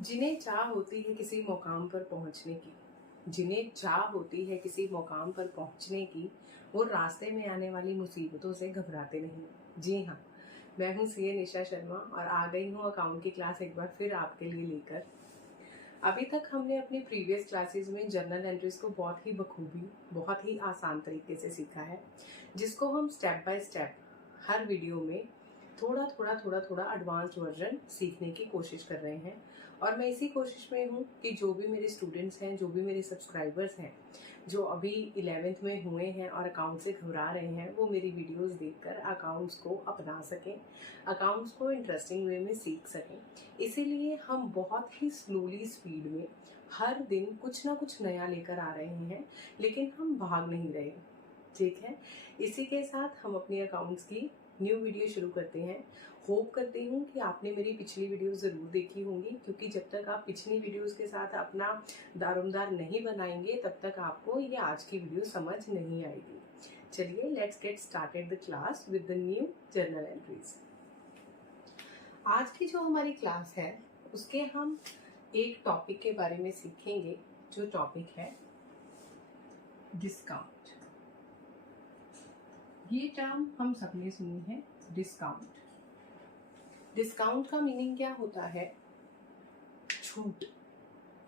जिन्हें चाह होती है किसी मुकाम पर पहुंचने की, जिन्हें चाह होती है किसी मुकाम पर पहुंचने की, वो रास्ते में आने वाली मुसीबतों से घबराते नहीं। जी हाँ, मैं हूँ सीए निशा शर्मा और आ गई हूँ अकाउंट की क्लास एक बार फिर आपके लिए लेकर। अभी तक हमने अपनी प्रीवियस क्लासेस में जर्नल एंट्रीज को बहुत ही बखूबी, बहुत ही आसान तरीके से सीखा है, जिसको हम step by step her video में थोड़ा एडवांस्ड वर्जन सीखने की कोशिश कर रहे हैं। और मैं इसी कोशिश में हूँ कि जो भी मेरे स्टूडेंट्स हैं, जो भी मेरे सब्सक्राइबर्स हैं, जो अभी 11th में हुए हैं और अकाउंट से घबरा रहे हैं, वो मेरी वीडियोस देखकर अकाउंट्स को अपना सकें, अकाउंट्स को इंटरेस्टिंग वे में सीख सकें। इसीलिए हम बहुत ही स्लोली स्पीड में हर दिन कुछ ना कुछ नया लेकर आ रहे हैं, लेकिन हम भाग नहीं रहे। ठीक है, इसी के साथ हम अपनी अकाउंट्स की न्यू वीडियो शुरू करते हैं। होप करती हूँ कि आपने मेरी पिछली वीडियो ज़रूर देखी होंगी, क्योंकि जब तक आप पिछली वीडियोस के साथ अपना दारोमदार नहीं बनाएंगे तब तक आपको ये आज की वीडियो समझ नहीं आएगी। चलिए, let's get started the class with the new journal entries. आज की जो हमारी क्लास है उसके हम एक टॉपिक के बारे में सीखेंगे, जो टॉपिक है डिस्काउंट। ये टर्म हम सबने सुनी है, डिस्काउंट। डिस्काउंट का मीनिंग क्या होता है? छूट।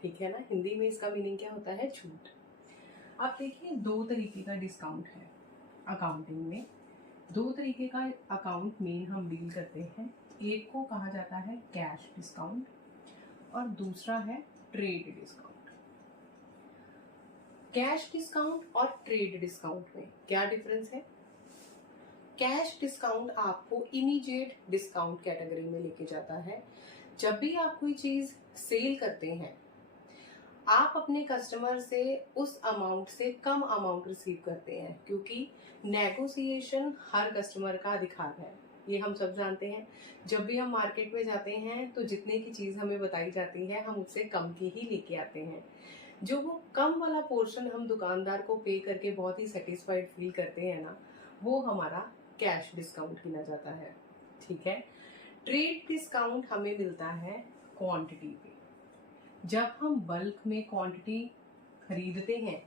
ठीक है ना, हिंदी में इसका मीनिंग क्या होता है? छूट। अब देखिए, दो तरीके का डिस्काउंट है अकाउंटिंग में। दो तरीके का अकाउंट मेन हम डील करते हैं। एक को कहा जाता है कैश डिस्काउंट और दूसरा है ट्रेड डिस्काउंट। कैश डिस्काउंट और ट्रेड डिस्काउंट में क्या डिफरेंस है? कैश डिस्काउंट आपको इमीडिएट डिस्काउंट कैटेगरी में लेके जाता है। जब भी आप कोई चीज सेल करते हैं, आप अपने कस्टमर से उस अमाउंट से कम अमाउंट रिसीव करते हैं, क्योंकि नेगोशिएशन हर कस्टमर का अधिकार है। ये हम सब जानते हैं। जब भी हम मार्केट में जाते हैं तो जितने की चीज हमें बताई जाती है, हम उससे कम की ही लेके आते हैं। जो वो कम वाला पोर्शन हम दुकानदार को पे करके बहुत ही सेटिस्फाइड फील करते हैं ना, वो हमारा कैश डिस्काउंट गिना जाता है। ठीक है। ट्रेड डिस्काउंट हमें मिलता है क्वांटिटी पे। जब हम बल्क में क्वांटिटी खरीदते हैं,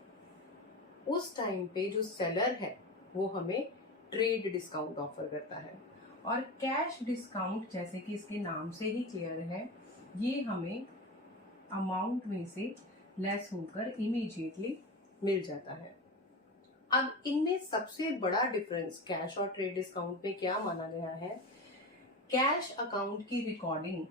उस टाइम पे जो सेलर है वो हमें ट्रेड डिस्काउंट ऑफर करता है। और कैश डिस्काउंट, जैसे कि इसके नाम से ही क्लियर है, ये हमें अमाउंट में से लेस होकर इमीडिएटली मिल जाता है। अब इनमें सबसे बड़ा डिफरेंस कैश और ट्रेड डिस्काउंट में क्या माना गया है? कैश अकाउंट की रिकॉर्डिंग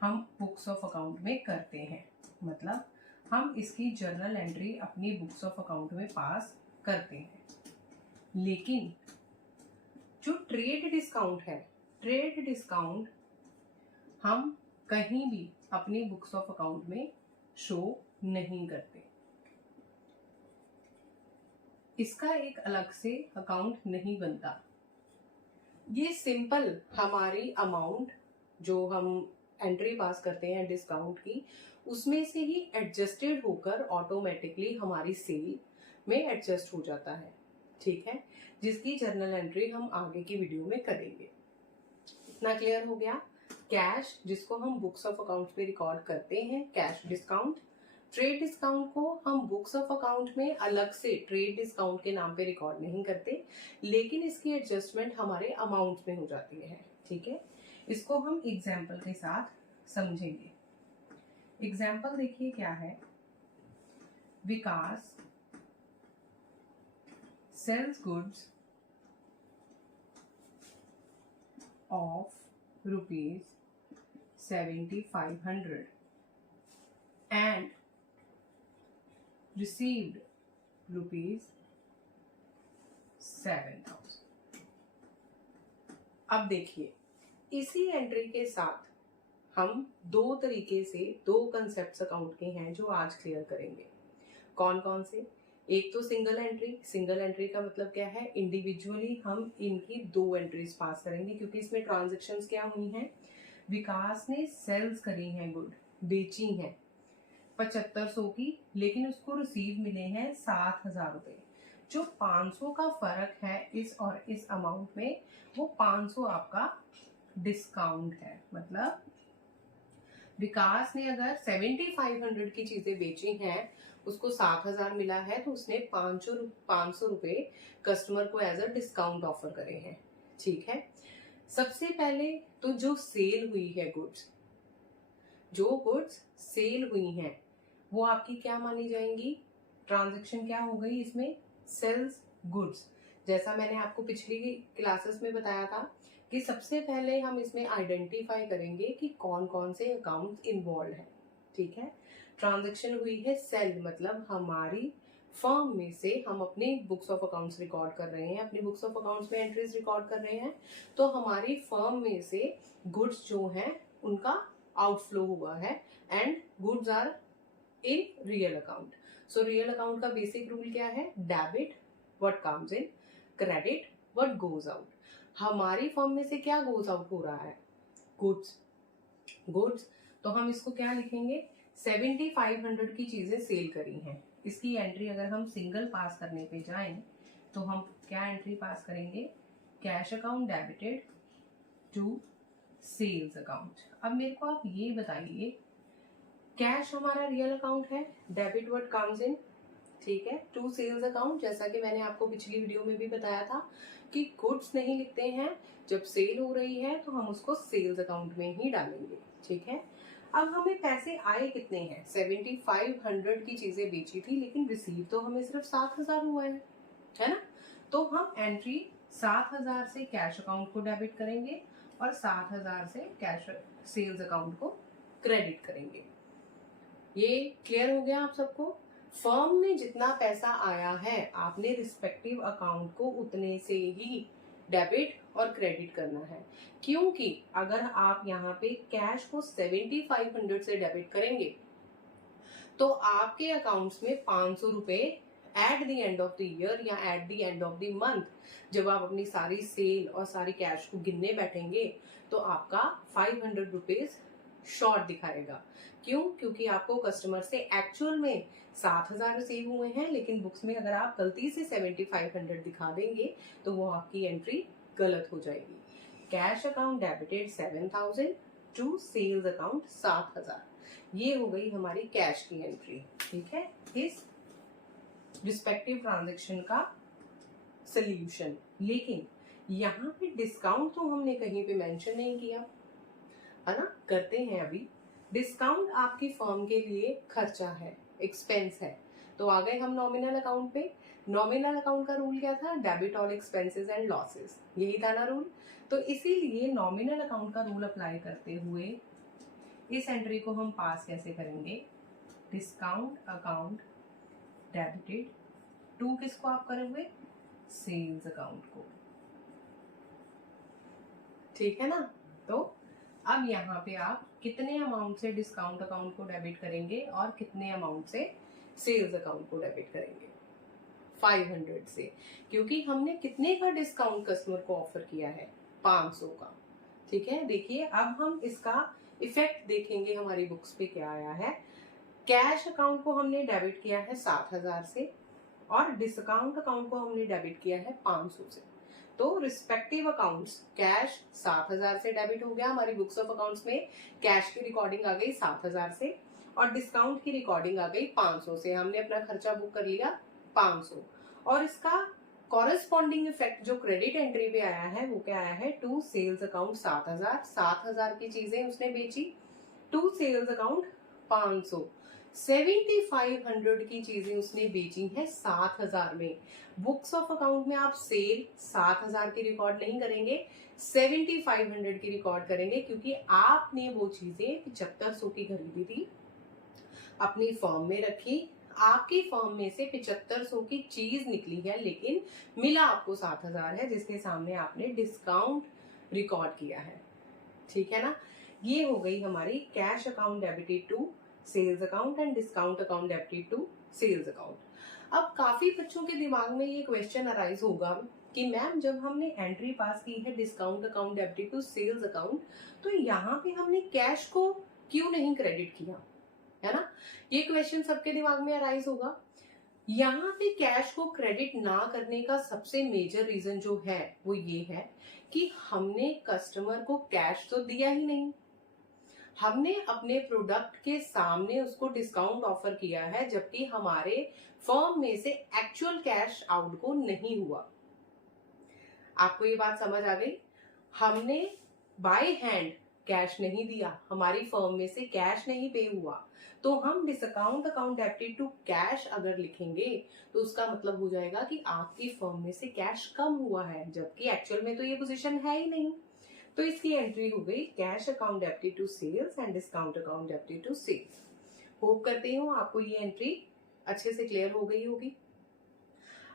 हम बुक्स ऑफ अकाउंट में करते हैं, मतलब हम इसकी जर्नल एंट्री अपनी बुक्स ऑफ अकाउंट में पास करते हैं। लेकिन जो ट्रेड डिस्काउंट है, ट्रेड डिस्काउंट हम कहीं भी अपनी बुक्स ऑफ अकाउंट में शो नहीं करते। इसका एक अलग से अकाउंट नहीं बनता। ये सिंपल हमारी अमाउंट जो हम एंट्री पास करते हैं डिस्काउंट की, उसमें से ही एडजस्टेड होकर ऑटोमेटिकली हमारी सेल में एडजस्ट हो जाता है। ठीक है, जिसकी जर्नल एंट्री हम आगे की वीडियो में करेंगे। इतना क्लियर हो गया? कैश, जिसको हम बुक्स ऑफ अकाउंट पे रिकॉर्ड करते हैं, कैश डिस्काउंट। ट्रेड डिस्काउंट को हम बुक्स ऑफ अकाउंट में अलग से ट्रेड डिस्काउंट के नाम पे रिकॉर्ड नहीं करते, लेकिन इसकी एडजस्टमेंट हमारे अमाउंट में हो जाती है। ठीक है, इसको हम एग्जाम्पल के साथ समझेंगे। एग्जाम्पल देखिए क्या है। Vikas sells goods of ₹7,500 and received ₹7,000। अब देखिए, इसी एंट्री के साथ हम दो तरीके से दो कंसेप्ट अकाउंट के हैं जो आज क्लियर करेंगे। कौन कौन से? एक तो सिंगल एंट्री। सिंगल एंट्री का मतलब क्या है? इंडिविजुअली हम इनकी दो एंट्रीज पास करेंगे, क्योंकि इसमें ट्रांजैक्शंस क्या हुई हैं? विकास ने सेल्स करी हैं, गुड बेची हैं 7500 की, लेकिन उसको रिसीव मिले हैं 7000 रुपए। जो 500 का फर्क है इस और इस अमाउंट में, वो 500 आपका डिस्काउंट है। मतलब विकास ने अगर 7500 की चीजें बेची हैं, उसको 7000 मिला है, तो उसने 500 रुपए कस्टमर को एज अ डिस्काउंट ऑफर करे हैं। ठीक है, सबसे पहले तो जो सेल हुई है गुड्स, जो गुड्स सेल हुई हैं वो आपकी क्या मानी जाएंगी? ट्रांजैक्शन क्या हो गई इसमें? Sales goods. जैसा मैंने आपको पिछली क्लासेस में बताया था कि सबसे पहले हम इसमें आइडेंटिफाई करेंगे कि कौन कौन से अकाउंट्स इन्वॉल्व है। ठीक है, ट्रांजैक्शन हुई है सेल, मतलब हमारी फर्म में से हम अपने बुक्स ऑफ अकाउंट्स रिकॉर्ड कर रहे हैं, अपनी बुक्स ऑफ अकाउंट्स में एंट्रीज रिकॉर्ड कर रहे हैं, तो हमारी फर्म में से गुड्स जो हैं उनका आउटफ्लो हुआ है and goods are in real account. So real account का बेसिक रूल क्या है? Debit what comes in, credit what goes out. हमारी फर्म में से क्या गोज आउट हो रहा है? गुड्स। गुड्स, तो हम इसको क्या लिखेंगे? 7500 की चीजें सेल करी हैं। इसकी एंट्री अगर हम सिंगल पास करने पे जाएं तो हम क्या एंट्री पास करेंगे? Cash account debited to sales account. अब मेरे को आप ये बताइए, कैश हमारा रियल अकाउंट है, डेबिट व्हाट कम्स इन, ठीक है, टू सेल्स अकाउंट। जैसा कि मैंने आपको पिछली वीडियो में भी बताया था कि गुड्स नहीं लिखते हैं, जब सेल हो रही है तो हम उसको सेल्स अकाउंट में ही डालेंगे। ठीक है, अब हमें पैसे आए कितने हैं? 7500 की चीजें बेची थी, लेकिन रिसीव तो हमें सिर्फ 7000 हुआ है ना? तो हम एंट्री 7000 से कैश अकाउंट को डेबिट करेंगे और 7000 से कैश सेल्स अकाउंट को क्रेडिट करेंगे। ये क्लियर हो गया आप सबको? फर्म में जितना पैसा आया है आपने रिस्पेक्टिव अकाउंट को उतने से ही डेबिट और क्रेडिट करना है, क्योंकि अगर आप यहाँ पे कैश को 7500 से डेबिट करेंगे तो आपके अकाउंट्स में 500 रुपए at the end of the year या at the end of the month, जब आप अपनी सारी सेल और सारी कैश को गिनने बैठेंगे तो आपका 500 रुपीज शॉर्ट दिखाएगा। क्यों? क्योंकि आपको कस्टमर से एक्चुअल में 7000 रिसीव हुए हैं, लेकिन बुक्स में अगर आप गलती से 7500 दिखा देंगे तो वो आपकी एंट्री गलत हो जाएगी। Cash account debited 7000 to sales account 7000, ये हो गई हमारी कैश की एंट्री। ठीक है, इस रिस्पेक्टिव ट्रांजैक्शन का सोल्यूशन। लेकिन यहाँ पे डिस्काउंट तो हमने कहीं पे मेंशन नहीं किया है ना? करते हैं अभी। डिस्काउंट आपकी फर्म के लिए खर्चा है, एक्सपेंस है। तो आ गए हम नॉमिनल अकाउंट पे। नॉमिनल अकाउंट का रूल क्या था? Debit all expenses and losses, यही था ना रूल। तो इसीलिए नॉमिनल अकाउंट का रूल अप्लाई करते हुए इस एंट्री को हम पास कैसे करेंगे? डिस्काउंट अकाउंट डेबिटेड टू किसको आप करोगे? सेल्स अकाउंट को। ठीक है ना? तो अब यहाँ पे आप कितने अमाउंट से डिस्काउंट अकाउंट को डेबिट करेंगे और कितने अमाउंट से सेल्स अकाउंट को डेबिट करेंगे? 500 से, क्योंकि हमने कितने का डिस्काउंट कस्टमर को ऑफर किया है? 500 का। ठीक है, देखिए अब हम इसका इफेक्ट देखेंगे हमारी बुक्स पे क्या आया है। कैश अकाउंट को हमने डेबिट किया है 7000 से और डिस्काउंट अकाउंट को हमने डेबिट किया है 500 से। तो रिस्पेक्टिव अकाउंट्स, कैश 7000 से डेबिट हो गया, हमारी बुक्स ऑफ अकाउंट्स में कैश की रिकॉर्डिंग आ गई 7000 से और डिस्काउंट की रिकॉर्डिंग आ गई 500 से। हमने अपना खर्चा बुक कर लिया 500 और इसका कॉरेस्पॉन्डिंग इफेक्ट जो क्रेडिट एंट्री पे आया है वो क्या आया है? टू सेल्स अकाउंट 7000 की चीजें उसने बेची, टू सेल्स अकाउंट 500, 7500 की चीजें उसने बेची हैं 7000 में। बुक्स ऑफ अकाउंट में आप सेल 7000 की रिकॉर्ड नहीं करेंगे, 7500 की रिकॉर्ड करेंगे, क्योंकि आपने वो चीजें 7500 की खरीदी थी, अपनी फर्म में रखी, आपकी फर्म में से 7500 की चीज निकली है, लेकिन मिला आपको 7000 है, जिसके सामने आपने डिस्काउंट रिकॉर्ड किया है। ठीक है ना? ये हो गई हमारी cash account debited to sales account and discount account debited to sales account. अब काफी बच्चों के दिमाग में ये क्वेश्चन अराइज होगा कि मैम जब हमने एंट्री पास की है discount account debited to sales account, तो यहाँ पे हमने कैश को क्यों नहीं क्रेडिट किया, है ना? ये क्वेश्चन सबके दिमाग में अराइज होगा। यहाँ पे कैश को क्रेडिट ना करने का सबसे मेजर रीजन जो है वो ये है कि हमने कस्टमर को कैश तो दिया ही नहीं, हमने अपने प्रोडक्ट के सामने उसको डिस्काउंट ऑफर किया है, जबकि हमारे फर्म में से एक्चुअल कैश आउट को नहीं हुआ। आपको ये बात समझ आ गई? हमने बाय हैंड कैश नहीं दिया, हमारी फर्म में से कैश नहीं पे हुआ, तो हम discount account debited to cash अगर लिखेंगे तो उसका मतलब हो जाएगा कि आपकी फर्म में से कैश कम हुआ है, जबकि एक्चुअल में तो ये पोजीशन है ही नहीं। तो इसकी एंट्री हो गई cash account debited to sales and discount account debited to sales. Hope करती हूँ आपको ये एंट्री अच्छे से क्लियर हो गई होगी।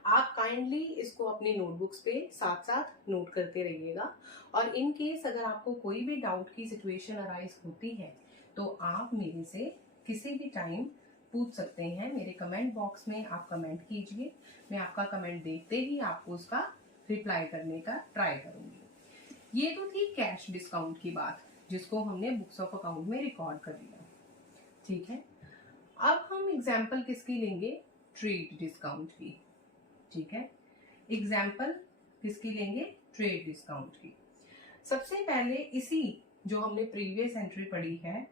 आप काइंडली इसको अपनी नोटबुक्स पे साथ साथ नोट करते रहिएगा, और इन केस अगर आपको कोई भी डाउट की सिचुएशन अराइज होती है तो आप मेरे से किसी भी टाइम पूछ सकते हैं। मेरे कमेंट बॉक्स में आप कमेंट कीजिए, मैं आपका कमेंट देखते ही आपको उसका रिप्लाई करने का ट्राई करूंगी। ये तो थी कैश डिस्काउंट की बात, जिसको हमने बुक्स ऑफ अकाउंट में रिकॉर्ड कर लिया। ठीक है, अब हम एग्जाम्पल किसकी लेंगे? ट्रेड डिस्काउंट की। ठीक है, एग्जाम्पल किसकी लेंगे? ट्रेड डिस्काउंट की। सबसे पहले इसी जो हमने प्रीवियस एंट्री पढ़ी है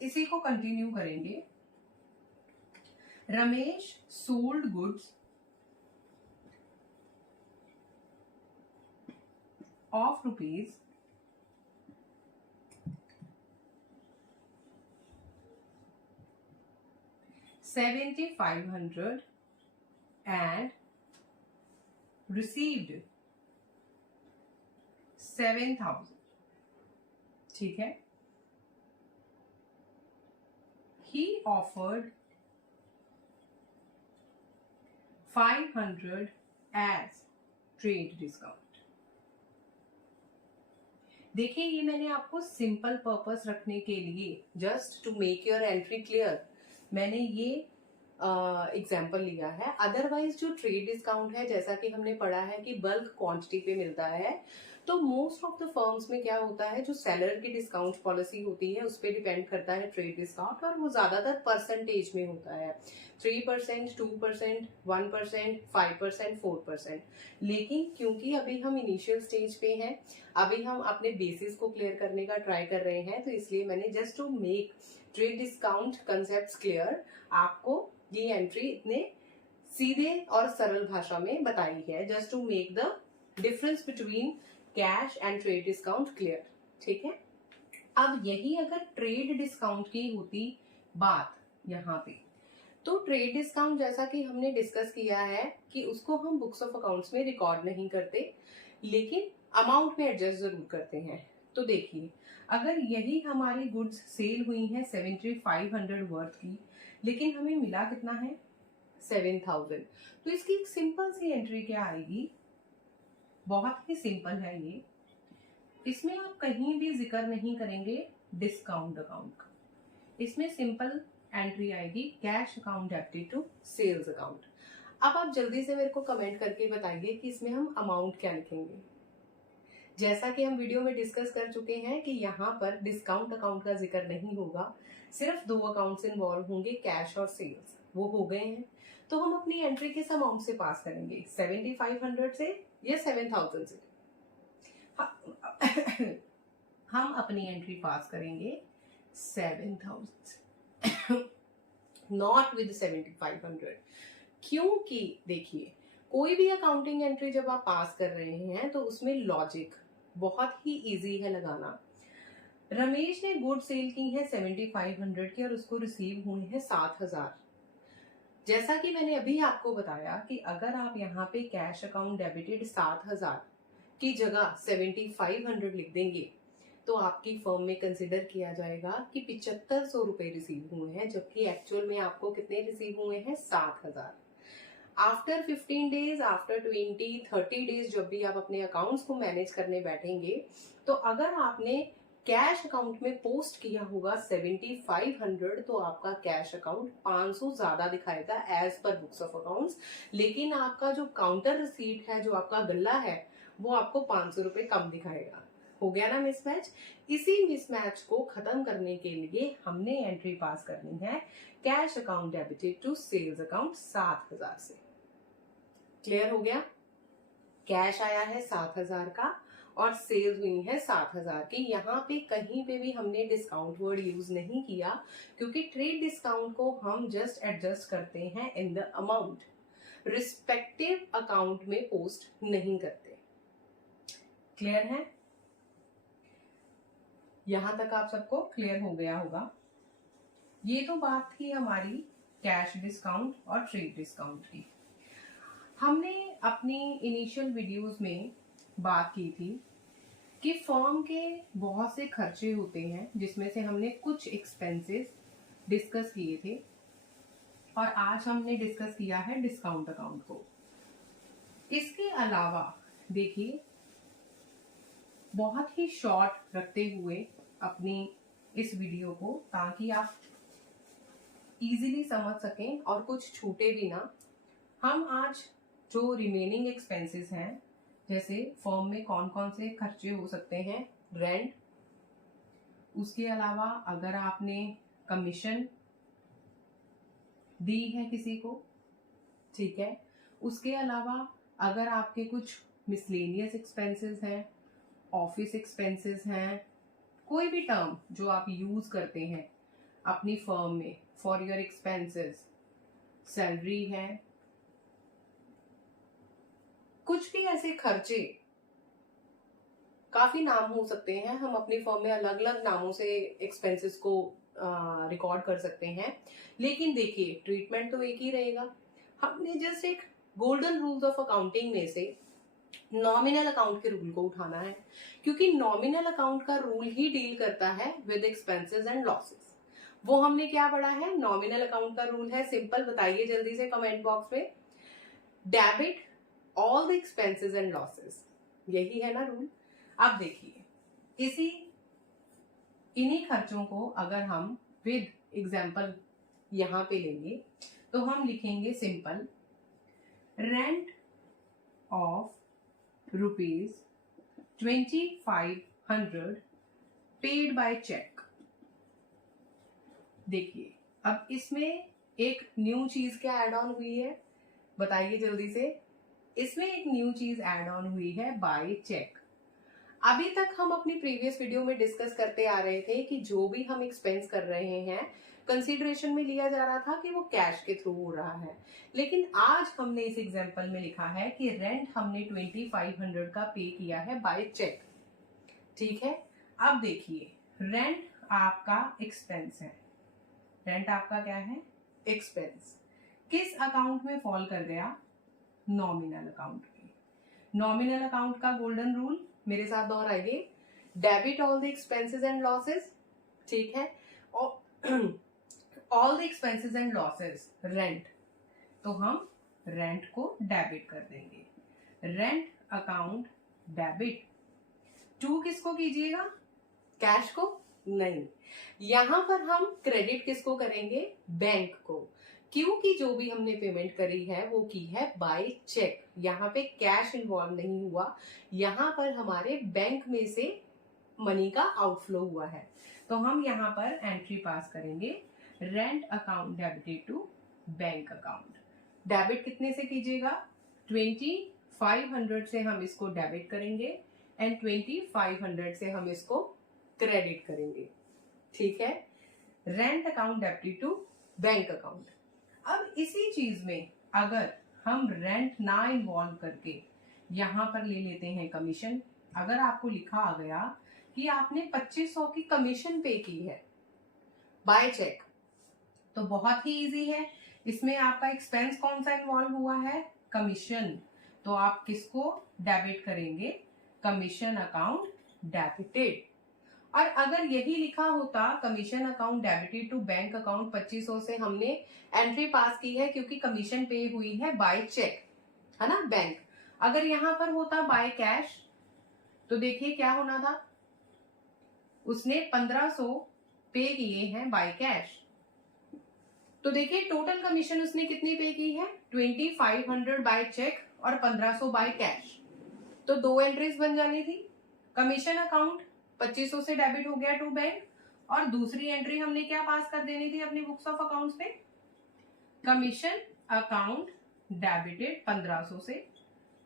इसी को कंटिन्यू करेंगे। Ramesh sold goods of rupees 7,500 and received 7,000। ठीक है, he offered 500 as trade discount। देखिए, ये मैंने आपको सिंपल पर्पस रखने के लिए, just to make your entry clear, मैंने ये एग्जाम्पल लिया है। अदरवाइज जो ट्रेड डिस्काउंट है, जैसा कि हमने पढ़ा है कि बल्क क्वांटिटी पे मिलता है, तो मोस्ट ऑफ द फर्म्स में क्या होता है, जो सेलर की डिस्काउंट पॉलिसी होती है उस पर डिपेंड करता है ट्रेड डिस्काउंट, और वो ज्यादातर परसेंटेज में होता है, 3%, 2%, 1%, 5%, 4%। लेकिन क्योंकि अभी हम इनिशियल स्टेज पे हैं, अभी हम अपने बेसिस को क्लियर करने का ट्राई कर रहे हैं, तो इसलिए मैंने just to make trade discount concept clear आपको ये एंट्री इतने सीधे और सरल भाषा में बताई है, just to make the difference between cash and trade discount clear. ठीक है, अब यही अगर ट्रेड डिस्काउंट की होती बात यहाँ पे, तो ट्रेड डिस्काउंट जैसा कि हमने डिस्कस किया है कि उसको हम बुक्स ऑफ अकाउंट्स में रिकॉर्ड नहीं करते, लेकिन अमाउंट में एडजस्ट जरूर करते हैं। तो देखिए, अगर यही हमारी गुड्स सेल हुई हैं 7,500 वर्थ की, लेकिन हमें मिला कितना है? 7,000। तो इसकी एक सिंपल सी एंट्री क्या आएगी? बहुत ही सिंपल है ये। इसमें आप कहीं भी जिक्र नहीं करेंगे डिस्काउंट अकाउंट का, इसमें सिंपल एंट्री आएगी cash account debited to sales account. अब आप जल्दी से मेरे को कमेंट करके बताइए कि इसमें हम अमाउंट क्या लिखेंगे। जैसा कि हम वीडियो में डिस्कस कर चुके हैं कि यहाँ पर डिस्काउंट अकाउंट का जिक्र नहीं होगा, सिर्फ दो अकाउंट्स इन्वॉल्व होंगे, कैश और सेल्स, वो हो गए हैं। तो हम अपनी एंट्री किस अमाउंट से पास करेंगे? 7,500 से या 7,000 से? हम अपनी एंट्री पास करेंगे 7,000 नॉट विद 7,500। क्योंकि देखिए, कोई भी अकाउंटिंग एंट्री जब आप पास कर रहे हैं तो उसमें लॉजिक बहुत ही इजी है लगाना। रमेश ने गुड सेल की है 7,500 की और उसको रिसीव हुए हैं 7,000। जैसा कि मैंने अभी आपको बताया कि अगर आप यहाँ पे कैश अकाउंट डेबिटेड 7,000 की जगह 7,500 लिख देंगे तो आपकी फर्म में कंसिडर किया जाएगा कि 7,500 रुपए रिसीव हुए हैं, जबकि एक्चुअल में आपको कितने रिसीव हुए हैं? 7,000। आफ्टर 15 डेज, आफ्टर 20, 30 डेज जब भी आप अपने अकाउंट्स को मैनेज करने बैठेंगे, तो अगर आपने कैश अकाउंट में पोस्ट किया होगा 7,500, तो आपका कैश अकाउंट 500 ज्यादा दिखाएगा as per books of accounts, लेकिन आपका जो काउंटर रिसीट है, जो आपका गल्ला है, वो आपको 500 रुपए कम दिखाएगा। हो गया ना मिसमैच? इसी मिसमैच को खत्म करने के लिए हमने एंट्री पास करनी है cash account debited to sales account 7,000 से। क्लियर हो गया? कैश आया है 7,000 का और सेल्स हुई है 7,000 की। यहाँ पे कहीं पे भी हमने डिस्काउंट वर्ड यूज नहीं किया, क्योंकि ट्रेड डिस्काउंट को हम जस्ट एडजस्ट करते हैं in the amount, respective account में पोस्ट नहीं करते। क्लियर है? यहां तक आप सबको क्लियर हो गया होगा। ये तो बात थी हमारी कैश डिस्काउंट और ट्रेड डिस्काउंट की। हमने अपनी इनिशियल वीडियोस में बात की थी कि फर्म के बहुत से खर्चे होते हैं, जिसमें से हमने कुछ एक्सपेंसेस डिस्कस किए थे, और आज हमने डिस्कस किया है डिस्काउंट अकाउंट को। इसके अलावा देखिए, बहुत ही शॉर्ट रखते हुए अपनी इस वीडियो को, ताकि आप इजीली समझ सकें और कुछ छूटे भी ना, हम आज जो रिमेनिंग एक्सपेंसेस हैं, जैसे फर्म में कौन कौन से खर्चे हो सकते हैं, रेंट, उसके अलावा अगर आपने कमीशन दी है किसी को, ठीक है, उसके अलावा अगर आपके कुछ मिसलेनियस एक्सपेंसेस हैं, ऑफिस एक्सपेंसेस हैं, कोई भी टर्म जो आप यूज करते हैं अपनी फर्म में फॉर योर एक्सपेंसेस, सैलरी है, कुछ भी ऐसे खर्चे, काफी नाम हो सकते हैं, हम अपनी फर्म में अलग अलग नामों से एक्सपेंसेस को रिकॉर्ड कर सकते हैं, लेकिन देखिए ट्रीटमेंट तो एक ही रहेगा। हमने जस्ट एक गोल्डन रूल्स ऑफ अकाउंटिंग में से नॉमिनल अकाउंट के रूल को उठाना है, क्योंकि नॉमिनल अकाउंट का रूल ही डील करता है विद एक्सपेंसेस एंड लॉसेस। वो हमने क्या पढ़ा है? नॉमिनल अकाउंट का रूल है सिंपल, बताइए जल्दी से कमेंट बॉक्स में, debit all the expenses and losses, यही है ना रूल। अब देखिए, इन्हीं खर्चों को अगर हम विद एग्जाम्पल यहां पे लेंगे तो हम लिखेंगे simple, rent of ₹2500 paid by cheque. देखिए, अब इसमें एक न्यू चीज क्या ऐड ऑन हुई है, बताइए जल्दी से। इसमें एक न्यू चीज ऐड ऑन हुई है, बाय चेक। अभी तक हम अपनी प्रीवियस वीडियो में डिस्कस करते आ रहे थे कि जो भी हम एक्सपेंस कर रहे हैं, कंसीडरेशन में लिया जा रहा था कि वो कैश के थ्रू हो रहा है, लेकिन आज हमने इस एग्जांपल में लिखा है कि रेंट हमने 2500 का पे किया है बाय चेक, ठीक है। अब देखिए, रेंट आपका एक्सपेंस है, रेंट आपका क्या है? एक्सपेंस। किस अकाउंट में फॉल कर गया? नॉमिनल अकाउंट में। नॉमिनल अकाउंट का गोल्डन रूल मेरे साथ दोहराइए, debit all the expenses and losses, ठीक है, all the expenses and losses rent, तो हम रेंट को डेबिट कर देंगे, रेंट अकाउंट डेबिट। टू किसको कीजिएगा? कैश को नहीं, यहां पर हम क्रेडिट किसको करेंगे? बैंक को, क्योंकि जो भी हमने पेमेंट करी है वो की है बाय चेक, यहाँ पे कैश इन्वॉल्व नहीं हुआ, यहाँ पर हमारे बैंक में से मनी का आउटफ्लो हुआ है। तो हम यहाँ पर एंट्री पास करेंगे, rent account debited to bank account. Debit कितने से कीजिएगा? 2500 से हम इसको डेबिट करेंगे एंड 2500 से हम इसको क्रेडिट करेंगे, ठीक है। Rent account debited to bank account. अब इसी चीज में अगर हम रेंट ना इन्वॉल्व करके यहां पर ले लेते हैं कमीशन, अगर आपको लिखा आ गया कि आपने 2500 की कमीशन पे की है बाय चेक, तो बहुत ही इजी है। इसमें आपका एक्सपेंस कौन सा इन्वॉल्व हुआ है? कमीशन। तो आप किसको डेबिट करेंगे? Commission account debited. और अगर यही लिखा होता commission account debited to bank account, 2500 से हमने एंट्री पास की है क्योंकि कमीशन पे हुई है बाय चेक, है ना, बैंक। अगर यहां पर होता बाय कैश, तो देखिए क्या होना था, उसने 1500 पे किए हैं बाय कैश, तो देखिए टोटल कमीशन उसने कितनी पे की है? 2500 बाय चेक और 1500 बाय कैश, तो दो एंट्रीज बन जानी थी। कमीशन अकाउंट 2500 से डेबिट हो गया टू बैंक, और दूसरी एंट्री हमने क्या पास कर देनी थी अपनी बुक्स ऑफ अकाउंट्स पे? कमीशन अकाउंट डेबिटेड 1500 से,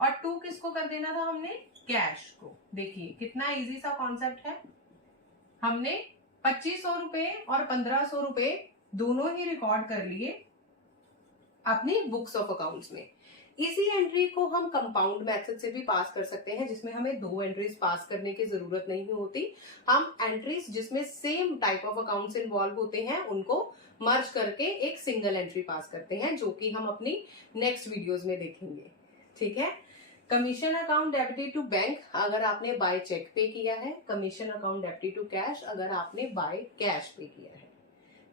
और टू किसको कर देना था हमने? कैश को। देखिए कितना इजी सा कॉन्सेप्ट है। हमने 2500 रुपए और 1500 रुपए दोनों ही रिकॉर्ड कर लिए अपनी बुक्स ऑफ अकाउंट्स में। इसी एंट्री को हम कंपाउंड मेथड से भी पास कर सकते हैं, जिसमें हमें 2 एंट्रीज पास करने की जरूरत नहीं होती। हम एंट्रीज जिसमें same type of accounts involve होते हैं उनको मर्ज करके एक सिंगल एंट्री पास करते हैं, जो कि हम अपनी नेक्स्ट वीडियोस में देखेंगे। ठीक है। Commission account debited to bank अगर आपने बाय चेक पे किया है, commission account debited to cash अगर आपने बाय कैश पे किया है।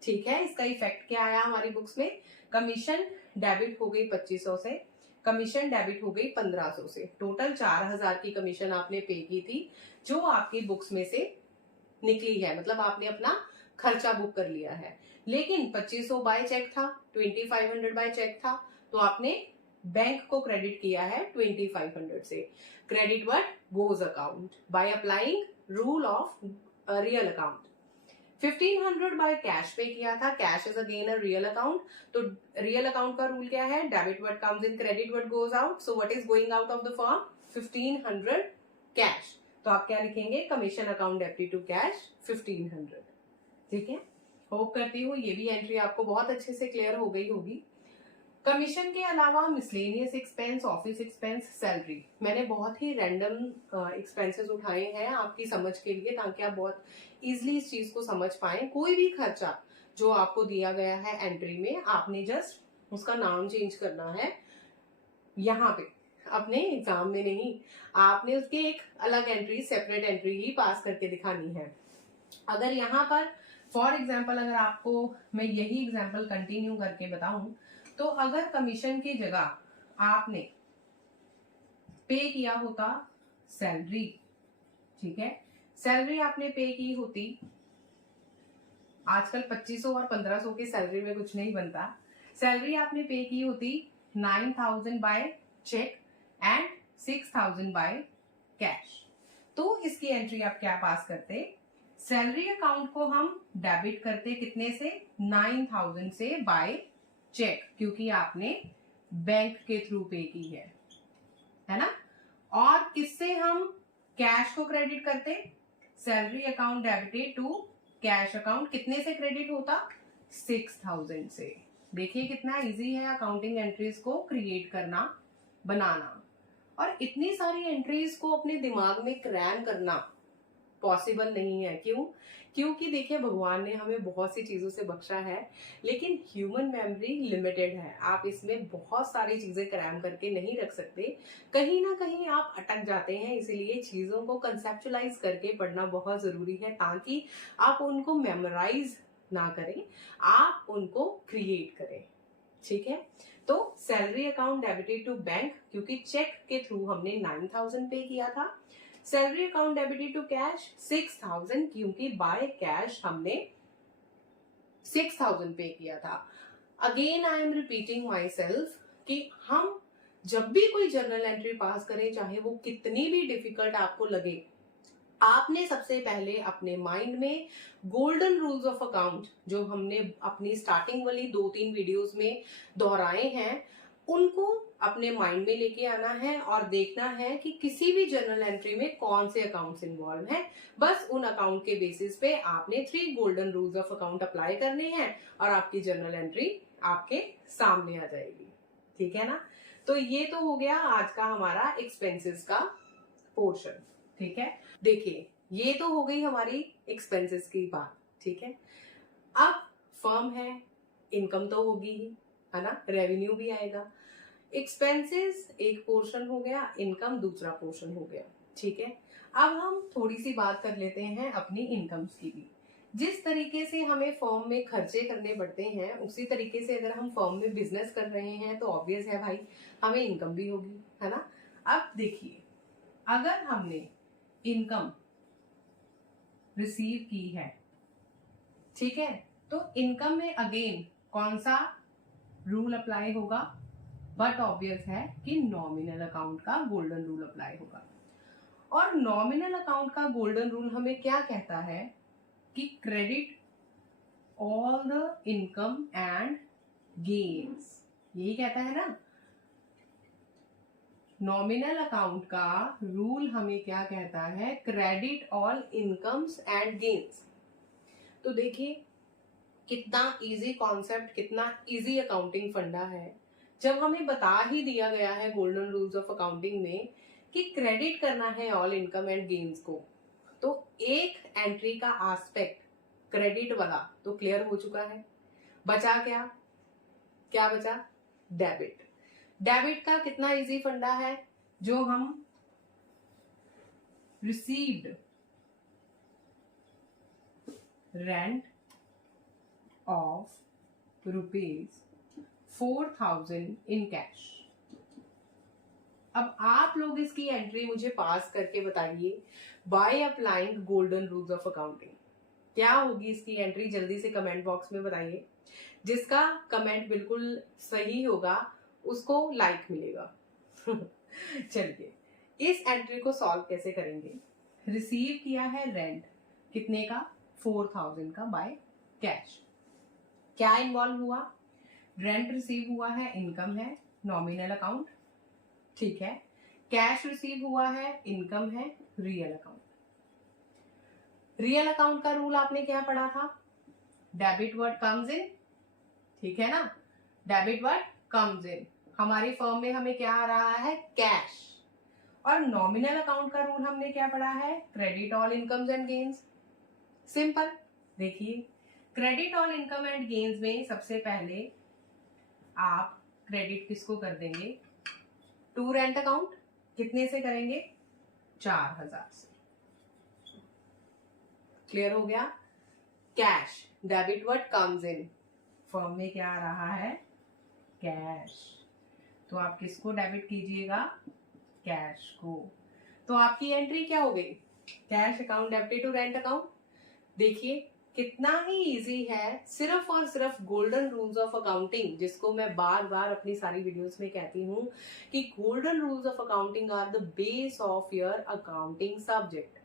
ठीक है। इसका इफेक्ट क्या आया हमारी बुक्स में? कमीशन डेबिट हो गई 2500 से, कमीशन डेबिट हो गई 1500 से। टोटल 4000 की कमीशन आपने पे की थी, जो आपकी बुक्स में से निकली है, मतलब आपने अपना खर्चा बुक कर लिया है। लेकिन 2500 बाय चेक था, 2500 बाय चेक था, तो आपने बैंक को क्रेडिट किया है 2500 से। Credit what? Goes account by applying rule of real account. 1500 by cash pay किया था, cash is again a real account, तो रियल अकाउंट का रूल क्या है? Debit what comes in, credit what goes out. So what is going out of the firm? 1500 cash. तो आप क्या लिखेंगे? Commission account debited to cash 1500। ठीक है। होप करती हूँ ये भी एंट्री आपको बहुत अच्छे से क्लियर हो गई होगी। कमीशन के अलावा miscellaneous expense, office expense, salary, मैंने बहुत ही रैंडम एक्सपेंसेस उठाए हैं आपकी समझ के लिए, ताकि आप बहुत इजीली इस चीज को समझ पाएं। कोई भी खर्चा जो आपको दिया गया है एंट्री में, आपने जस्ट उसका नाम चेंज करना है। यहाँ पे अपने एग्जाम में नहीं, आपने उसके एक अलग एंट्री, सेपरेट एंट्री ही पास करके दिखानी है। अगर यहाँ पर फॉर एग्जाम्पल अगर आपको मैं यही एग्जाम्पल कंटिन्यू करके बताऊं, तो अगर कमीशन की जगह आपने पे किया होता सैलरी, ठीक है, सैलरी आपने पे की होती, आजकल 2500 और 1500 की सैलरी में कुछ नहीं बनता, सैलरी आपने पे की होती 9000 by cheque and 6000 by cash, तो इसकी एंट्री आप क्या पास करते? सैलरी अकाउंट को हम डेबिट करते कितने से? 9000 से बाय चेक, क्योंकि आपने बैंक के थ्रू पे की है ना। और किससे हम कैश को क्रेडिट करते? Salary account debited to cash account कितने से क्रेडिट होता? 6000 से। देखिए कितना इजी है अकाउंटिंग एंट्रीज को क्रिएट करना, बनाना, और इतनी सारी एंट्रीज को अपने दिमाग में क्रैम करना पॉसिबल नहीं है। क्यों? क्योंकि देखिए भगवान ने हमें बहुत सी चीजों से बख्शा है, लेकिन ह्यूमन मेमोरी लिमिटेड है। आप इसमें बहुत सारी चीजें क्रैम करके नहीं रख सकते, कहीं ना कहीं आप अटक जाते हैं। इसीलिए चीजों को कंसेप्चुलाइज करके पढ़ना बहुत जरूरी है, ताकि आप उनको मेमोराइज ना करें, आप उनको क्रिएट करें। ठीक है। तो salary account debited to bank, क्योंकि चेक के थ्रू हमने 9000 पे किया था। Salary account debited to cash 6000, क्योंकि बाय कैश हमने 6000 पे किया था। Again I am repeating myself कि हम जब भी कोई जर्नल एंट्री पास करें, चाहे वो कितनी भी डिफिकल्ट आपको लगे, आपने सबसे पहले अपने माइंड में गोल्डन रूल्स ऑफ अकाउंट, जो हमने अपनी स्टार्टिंग वाली 2-3 वीडियोस में दोहराए हैं, उनको अपने माइंड में लेके आना है और देखना है कि किसी भी जर्नल एंट्री में कौन से अकाउंट्स इन्वॉल्व हैं। बस उन अकाउंट के बेसिस पे आपने 3 golden rules of account apply करने हैं और आपकी जर्नल एंट्री आपके सामने आ जाएगी। ठीक है ना। तो ये तो हो गया आज का हमारा एक्सपेंसेस का पोर्शन। ठीक है। देखिए ये तो हो गई हमारी एक्सपेंसेस की बात। ठीक है। अब फर्म है, इनकम तो होगी ही, है ना, रेवेन्यू भी आएगा। एक्सपेंसेस एक पोर्शन हो गया, इनकम दूसरा पोर्शन हो गया। ठीक है। अब हम थोड़ी सी बात कर लेते हैं अपनी इनकम्स की भी। जिस तरीके से हमें फर्म में खर्चे करने पड़ते हैं, उसी तरीके से अगर हम फर्म में बिजनेस कर रहे हैं तो ऑब्वियस है भाई हमें इनकम भी होगी, है ना। अब देखिए अगर हमने इनकम रिसीव की है, ठीक है, तो इनकम में अगेन कौन सा रूल अप्लाई होगा? बट ऑब्वियस है कि नॉमिनल अकाउंट का गोल्डन रूल अप्लाई होगा। और नॉमिनल अकाउंट का गोल्डन रूल हमें क्या कहता है कि credit all the income and gains, यही कहता है ना। नॉमिनल अकाउंट का रूल हमें क्या कहता है, credit all incomes and gains. तो देखिए कितना इजी कॉन्सेप्ट, कितना इजी अकाउंटिंग फंडा है, जब हमें बता ही दिया गया है गोल्डन रूल्स ऑफ अकाउंटिंग में कि क्रेडिट करना है ऑल इनकम एंड गेन्स को, तो एक एंट्री का एस्पेक्ट क्रेडिट वाला तो क्लियर हो चुका है। बचा क्या, क्या बचा, डेबिट। डेबिट का कितना इजी फंडा है, जो हम received rent of ₹4,000 in cash. अब आप लोग इसकी एंट्री मुझे पास करके बताइए by applying golden rules of accounting, क्या होगी इसकी एंट्री, जल्दी से कमेंट बॉक्स में बताइए। जिसका कमेंट बिल्कुल सही होगा उसको लाइक मिलेगा। चलिए इस एंट्री को सॉल्व कैसे करेंगे। रिसीव किया है रेंट, कितने का, 4,000 का बाय कैश। क्या इन्वॉल्व हुआ, रेंट रिसीव हुआ है, इनकम है, नॉमिनल अकाउंट, ठीक है। कैश रिसीव हुआ है, इनकम है, रियल अकाउंट। रियल अकाउंट का रूल आपने क्या पढ़ा था, डेबिट वर्ड कम्स इन, ठीक है ना, डेबिट वर्ड कम्स इन। हमारी फर्म में हमें क्या आ रहा है, कैश। और नॉमिनल अकाउंट का रूल हमने क्या पढ़ा है, credit all incomes and gains. Simple, देखिए credit all income and gains में सबसे पहले आप क्रेडिट किसको कर देंगे, टू रेंट अकाउंट। कितने से करेंगे, 4,000 से। क्लियर हो गया। Cash, debit word comes in, firm में क्या आ रहा है, कैश, तो आप किसको डेबिट कीजिएगा, कैश को। तो आपकी एंट्री क्या हो गई, cash account debited to rent account. देखिए कितना ही इजी है, सिर्फ और सिर्फ गोल्डन रूल्स ऑफ अकाउंटिंग, जिसको मैं बार बार अपनी सारी वीडियोस में कहती हूँ कि golden rules of accounting are the base of your accounting subject.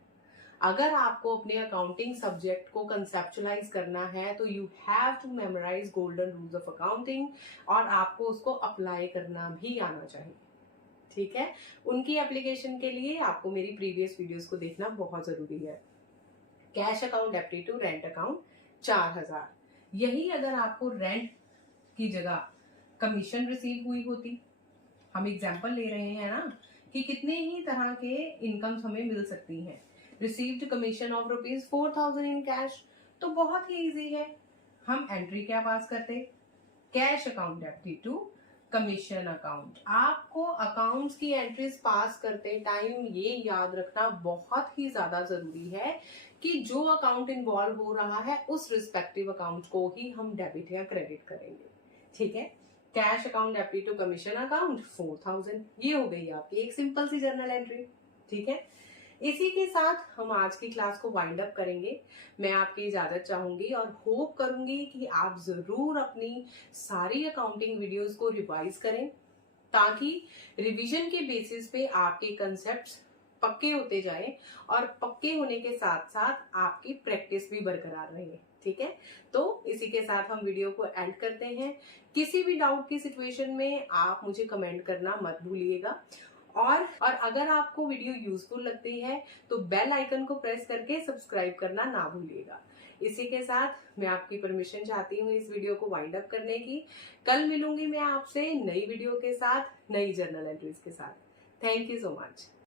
अगर आपको अपने अकाउंटिंग सब्जेक्ट को कंसेप्चुलाइज करना है तो you have to memorise golden rules of accounting, और आपको उसको अप्लाई करना भी आना चाहिए, ठीक है। उनकी एप्लीकेशन के लिए आपको मेरी प्रीवियस वीडियोस को देखना बहुत जरूरी है। Cash account debited to rent account 4,000। यही अगर आपको रेंट की जगह कमीशन रिसीव हुई होती, हम एग्जांपल ले रहे हैं ना कि कितने ही तरह के इनकम्स हमें मिल सकती हैं। Received commission of ₹4,000 in cash, तो बहुत ही इजी है, हम एंट्री क्या पास करते, cash account debited to commission account. आपको अकाउंट्स की एंट्रीज पास करते टाइम ये याद रखना बहुत ही ज्यादा जरूरी है कि जो अकाउंट इन्वॉल्व हो रहा है उस रिस्पेक्टिव अकाउंट को ही हम डेबिट या क्रेडिट करेंगे, ठीक है। Cash account debited to commission account 4,000, ये हो गई आपकी एक सिंपल सी जर्नल एंट्री, ठीक है। इसी के साथ हम आज की क्लास को वाइंड अप करेंगे। मैं आपकी इजाजत चाहूंगी और होप करूंगी कि आप जरूर अपनी सारी अकाउंटिंग वीडियोस को रिवाइज करें, ताकि रिवीजन के बेसिस पे आपके कंसेप्ट्स पक्के होते जाएं और पक्के होने के साथ साथ आपकी प्रैक्टिस भी बरकरार रहे, ठीक है। तो इसी के साथ हम वीडियो को एंड करते हैं। किसी भी डाउट की सिचुएशन में आप मुझे कमेंट करना मत भूलिएगा, और अगर आपको वीडियो यूजफुल लगती है तो बेल आइकन को प्रेस करके सब्सक्राइब करना ना भूलिएगा। इसी के साथ मैं आपकी परमिशन चाहती हूँ इस वीडियो को वाइंड अप करने की। कल मिलूंगी मैं आपसे नई वीडियो के साथ, नई जर्नल एंट्रीज के साथ। Thank you so much.